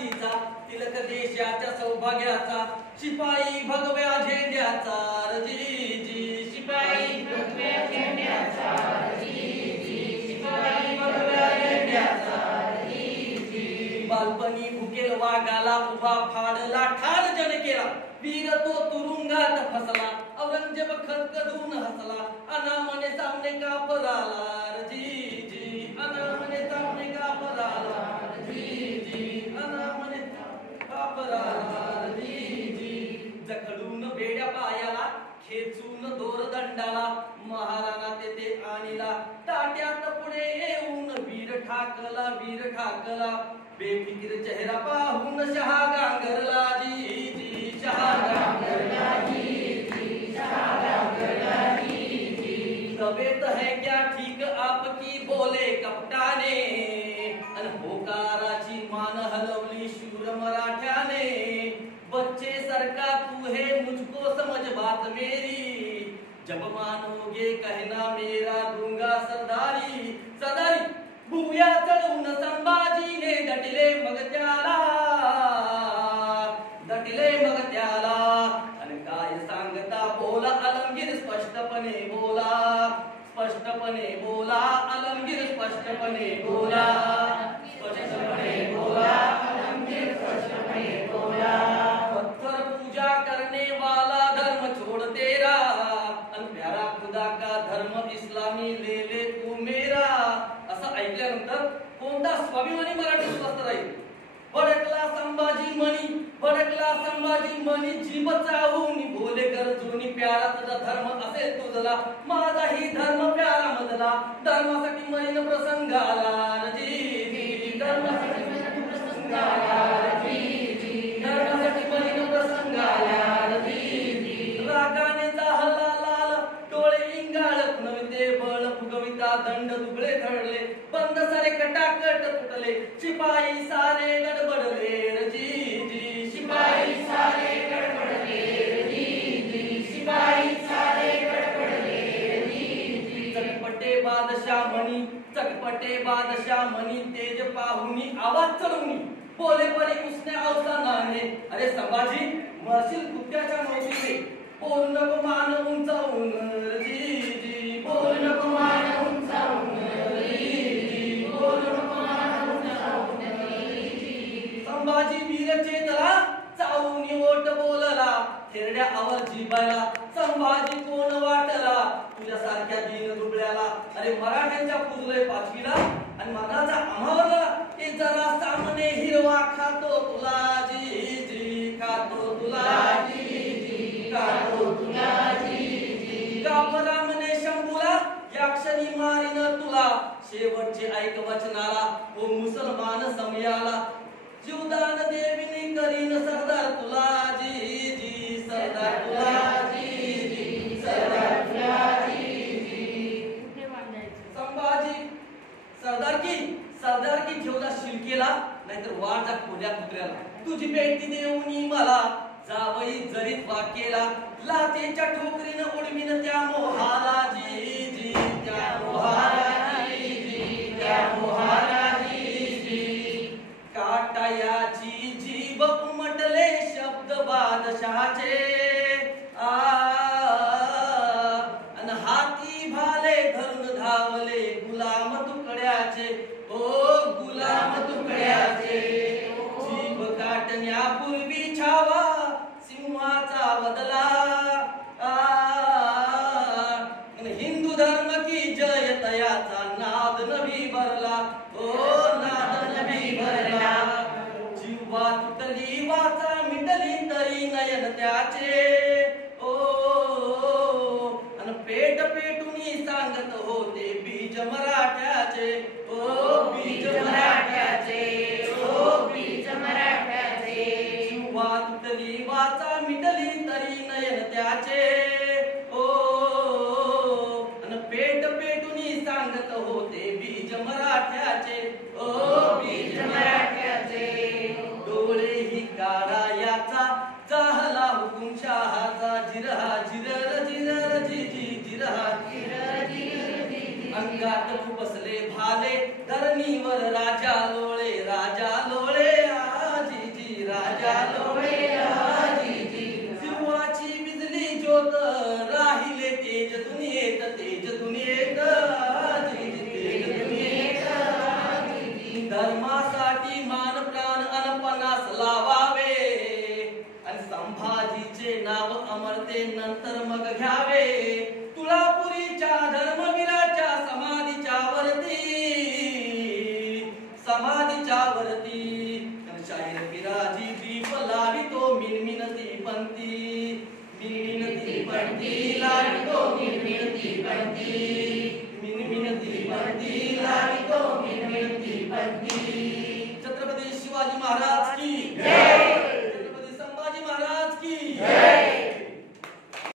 संभाजीचा तिलक देशाच्या सौभाग्याचा शिपाई भगव्या झेंड्याचा रजी शिपाई भगव्या झेंड्याचा शिपाई भगव्या झेंड्याचा बालपणी भुकेल वाघाला उभा फाडला ठार जन केला वीर तो तुरुंगात फसला औरंगजेब खदखदून हसला अनामने सामने का पराला रजी अनामने सामने का पराला रजी अनामने का पराला रजी जखडून बेड्या पायाला खेचून दोरदंडाला महाराणा तेथे आणिला ताट्यात पुढे येऊन वीर ठाकला बेफिकीर चेहरा पाहून शहा गांगरला जी शहा गांगरला जी शहा गांगरला जी तबीयत है क्या ठीक आपकी बोले कपटाने अन होकाराची मान हलवली शूर मराठ्याने बच्चे सरका तू है मुझको समझ बात मेरी जब मानोगे कहना मेरा दूंगा सरदारी सरदारी भूया चढून संभाजीने दटले मग त्याला आणि काय सांगता बोला अलमगीर स्पष्टपणे बोला अलमगीर स्पष्टपणे बोला अलमगीर स्पष्टपणे बोला पत्थर पूजा करने वाला धर्म छोड़ तेरा अन प्यारा खुदा का धर्म इस्लामी ले ले तू मेरा असं ऐकल्यानंतर कोणता स्वाभिमानी मराठी स्वस्त राहील भडकला संभाजी मनी जीव चावून बोले गरजूनी प्यारा तुझा धर्म असेल तुझला माझाही धर्म प्यारा मधला धर्मासाठी मरीन प्रसंगाला जी धर्मासाठी मरीन प्रसंगाला जी धर्मासाठी मरीन प्रसंगाला जी रागाने जाहला लाल डोळे इंगाळ नविते बळ फुगविता दंड दुबळे धडले बंद सारे कटाकट तुटले शिपाई सारे गडबडले रजी शिपाई सारे गडबडले रजी शिपाई सारे गडबडले रजी चटपटे बादशाह मनी तेज पाहुनी आवाज चढवून बोले परी उसने अवसानाने अरे संभाजी मरशील कुत्त्याच्या नोटीने बोल नको मान उंचावून रजी बोल नको मान उंचावून रजी बोल नको मान उंचावून संभाजी वीर चेतला चावून ओट बोलला थेरड्या आवाजी बायला संभाजी कोण वाटला तुझ्यासारख्या दीन दुबळ्याला अरे मराठ्यांच्या पुजले पाचवीला आणि मनाचा आम्हावरला ते जरा सामने हिरवा खातो तुला जी खातो तुला जी खातो तुला जी गाभरा म्हणे शंभूला या क्षणी मारीन तुला शेवटचे ऐक वचनाला ओ मुसलमान समयाला जीवदान देवीने करीन सरदार तुला जी सरदार तुला जी सरदार तुला जी संभाजी सरदार की ठेवला शिलकेला नाहीतर वाचा कोल्या कुत्र्याला तुझी भेटी देऊनी मला जावई जरीत वाकेला लातेच्या ठोकरीनं उडवीन त्या मोहाला जी त्या मोहाला जी त्या मोहाला जी काटायाची जीभ उमटले शब्द बादशाहाचे अन हाती भाले धरून धावले गुलाम तुकड्याचे ओ गुलाम तुकड्याचे जीभ काटण्यापूर्वी छावा सिंहाचा वदला हिंदू धर्म की जय तयाचा नाद नभी भरला ओ नाद नभी भरला जीवा तुटली वाचा मिटली तरी नयन त्याचे ओ अन पेट पेटुनी सांगत होते बीज मराठ्याचे ओ बीज मराठ्याचे ओ बीज मराठ्याचे जीवा तुटली वाचा मिटली तरी नयन त्याचे ओ अन पेट पेटुनी सांगत होते बीज मराठ्याचे ओ बीज मराठ्याचे डोळे ही काढा याचा जाहला हुकुमशहाचा जिरहा जिरर जिरर जी जिरहा अंगात खुपसले भाले धरणीवर राजा लोळे आजी समाधीच्या वरती शाहीर विराजी दीप लावितो मिनमिनती पंती मिनमिनती पंती